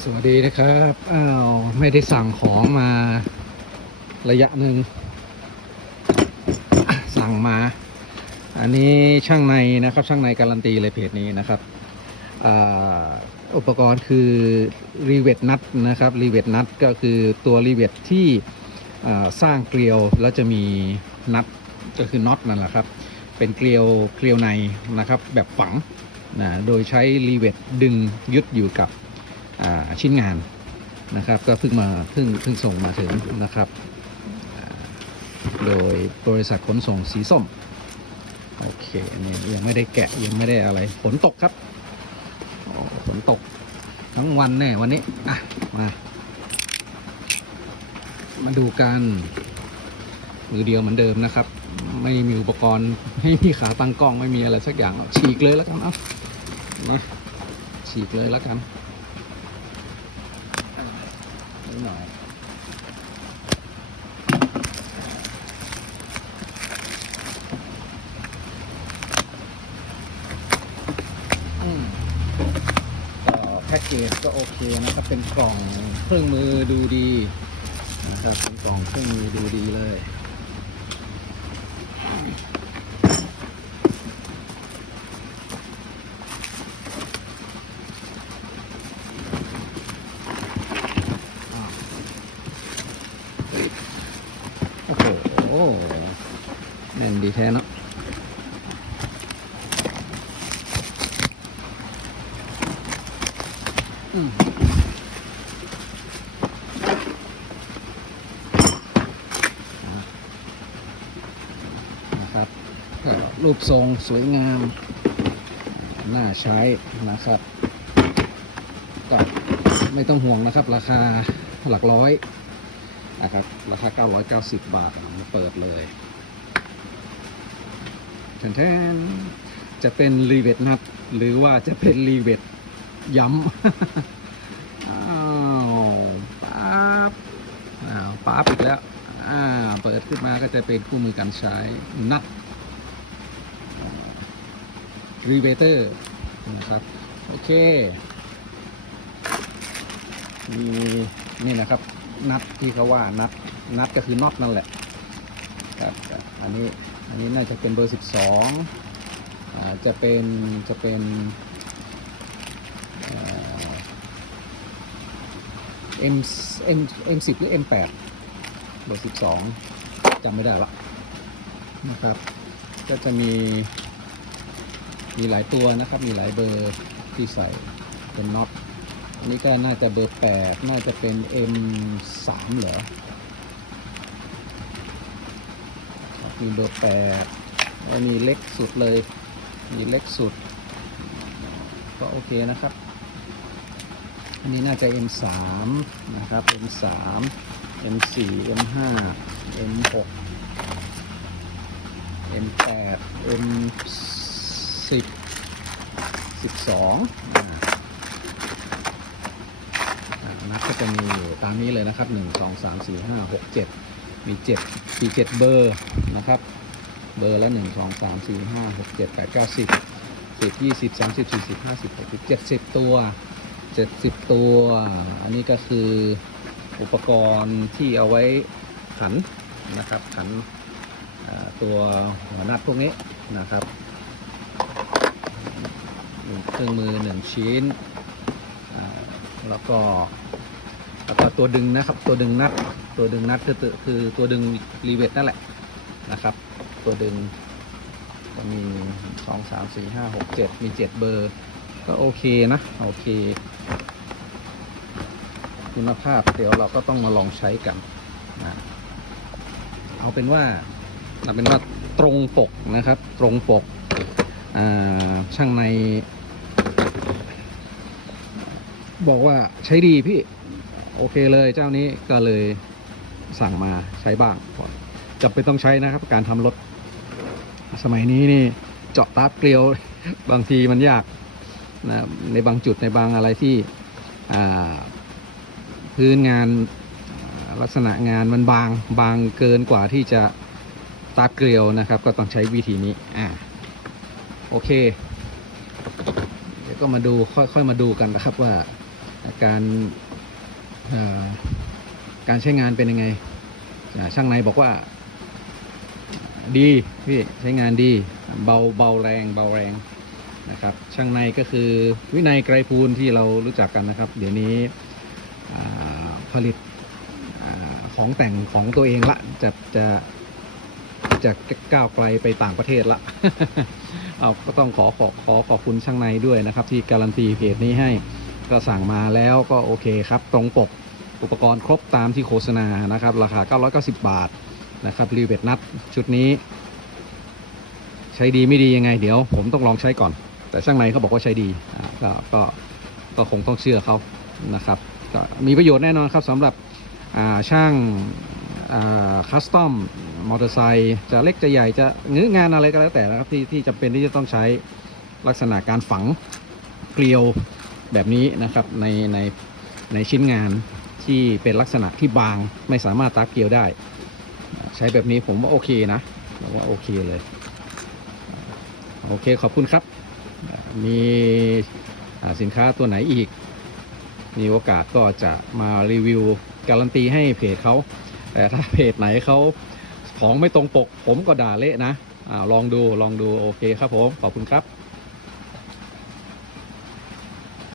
สวัสดีนะครับ อ้าว ไม่ได้สั่งของมาระยะหนึ่ง สั่งมา อันนี้ช่างในนะครับ ช่างในการันตีเลยเพจนี้นะครับอ่าอุปกรณ์คือรีเวทนัทนะครับรีเวทนัทก็คือตัวรีเวทที่อ่าสร้างเกลียวแล้วจะมีนัทก็คือน็อตนั่นแหละครับ เป็นเกลียวเกลียวในนะครับแบบฝังนะโดยใช้รีเวทดึงยึดอยู่กับ ชิ้นงานนะครับ ก็เพิ่งมาเพิ่งเพิ่งส่งมาถึงนะครับ โดยบริษัทขนส่งสีส้ม โอเคนี่ยังไม่ได้แกะยังไม่ได้อะไรฝนตกครับอ๋อฝนตกทั้งวันแน่วันนี้ อะ มา มาดูกันมือเดียวเหมือนเดิมนะครับ ไม่มีอุปกรณ์ไม่มีขาตั้งกล้องไม่มีอะไรสักอย่างฉีกเลยแล้วกันเอามาฉีกเลยแล้วกัน นิดหน่อยอืมก็แพ็กเกจก็โอเคนะครับ เป็นกล่องเครื่องมือดูดีนะครับ เป็นกล่องเครื่องมือดูดีเลย โอ้ โหแน่นดีแท้เนาะอืมนะครับรูปทรงสวยงาม น่าใช้นะครับก็ไม่ต้องห่วงนะครับ ราคาหลักร้อย นะครับ ราคา 990 บาทมาเปิดเลยแทนจะเป็นรีเวทนัด หรือว่าจะเป็นรีเวทย้ำอ้าวปั๊บอ้าวปั๊บอีกแล้วอ่าเปิดขึ้นมาก็จะเป็นคู่มือการใช้นัดรีเวเตอร์นะครับ โอเค มีนี่นะครับ นัดที่เขาว่านัดนัดก็คือน็อตนั่นแหละครับอันนี้อันนี้น่าจะเป็นเบอร์ 12อ่าจะเป็นจะเป็นเอ่อ M M M 10หรือ M 8เบอร์12จำไม่ได้ละนะครับ ก็จะมีมีหลายตัวนะครับ มีหลายเบอร์ที่ใส่เป็นน็อต นี่ก็น่าจะเบอร์แปดน่าจะเป็น M3 เหรอมีเบอร์แปดแล้วมีเล็กสุดเลย มีเล็กสุด ก็โอเคนะครับอันนี้น่าจะ M3 นะครับ M3 M4 M5 M6 M8 M10 12 นัดก็จะมีตามนี้เลยนะครับ 1 2 3 4 5 6 7 มี 7 มี 7 เบอร์นะครับ เบอร์ละ 1 2 3 4 5 6 7 8 9 10 10 20 30 40 50 60 70 ตัว 70 ตัว อันนี้ก็คืออุปกรณ์ที่เอาไว้ขันนะครับ ขันตัวหัวนัดพวกนี้นะครับเครื่องมือ 1 ชิ้นแล้วก็ แล้วก็ตัวดึงนะครับ ตัวดึงนัด ตัวดึงนัดคือคือตัวดึงรีเวทนั่นแหละนะครับ ตัวดึงก็มีสองสามสี่ห้าหกเจ็ดมีเจ็ดเบอร์ ก็โอเคนะ โอเค คุณภาพเดี๋ยวเราก็ต้องมาลองใช้กันนะเอาเป็นว่าเอาเป็นว่าตรงปกนะครับ ตรงปกช่างใน บอกว่าใช้ดีพี่ โอเคเลยเจ้านี้ก็เลยสั่งมาใช้บ้างจำเป็นต้องใช้นะครับ การทำรถ สมัยนี้นี่เจาะตาเกลียวบางทีมันยากนะในบางจุดในบางอะไรที่พื้นงานลักษณะงานมันบางบางเกินกว่าที่จะตาเกลียวนะครับ ก็ต้องใช้วิธีนี้อ่าโอเค เดี๋ยวก็มาดูค่อยๆมาดูกันนะครับว่าการ การใช้งานเป็นยังไงช่างในบอกว่า ดีพี่ใช้งานดี เบาเบาแรงเบาแรงนะครับ ช่างในก็คือวินัยไกรภูลที่เรารู้จักกันนะครับ เดี๋ยวนี้ผลิตอของแต่งของตัวเองละจะจะจะก้าวไกลไปต่างประเทศละเอาก็ต้องขอขอขอขอบคุณช่างในด้วยนะครับ ที่การันตีเพจนี้ให้ ก็สั่งมาแล้วก็โอเคครับ ตรงปกอุปกรณ์ครบตามที่โฆษณานะครับ ราคา 990 บาทนะครับรีเวทนัดชุดนี้ ใช้ดีไม่ดียังไงเดี๋ยว ผมต้องลองใช้ก่อน แต่ช่างในเขาบอกว่าใช้ดีก็ก็ก็คงต้องเชื่อเขานะครับก็มีประโยชน์แน่นอนครับสำหรับช่างคัสตอมมอเตอร์ไซค์จะเล็กจะใหญ่จะงื้องานอะไรก็แล้วแต่นะครับที่ที่จำเป็นที่จะต้องใช้ลักษณะการฝังเกลียว แบบนี้นะครับในในในชิ้นงานที่เป็นลักษณะที่บางไม่สามารถตักเกลียวได้ ใช้แบบนี้ผมว่าโอเคนะผมว่าโอเคเลย โอเคขอบคุณครับ มีสินค้าตัวไหนอีก มีโอกาสก็จะมารีวิวการันตีให้เพจเขาแต่ถ้าเพจไหนเขาของไม่ตรงปก ผมก็ด่าเละนะอลองดูลองดูโอเคครับผม ขอบคุณครับ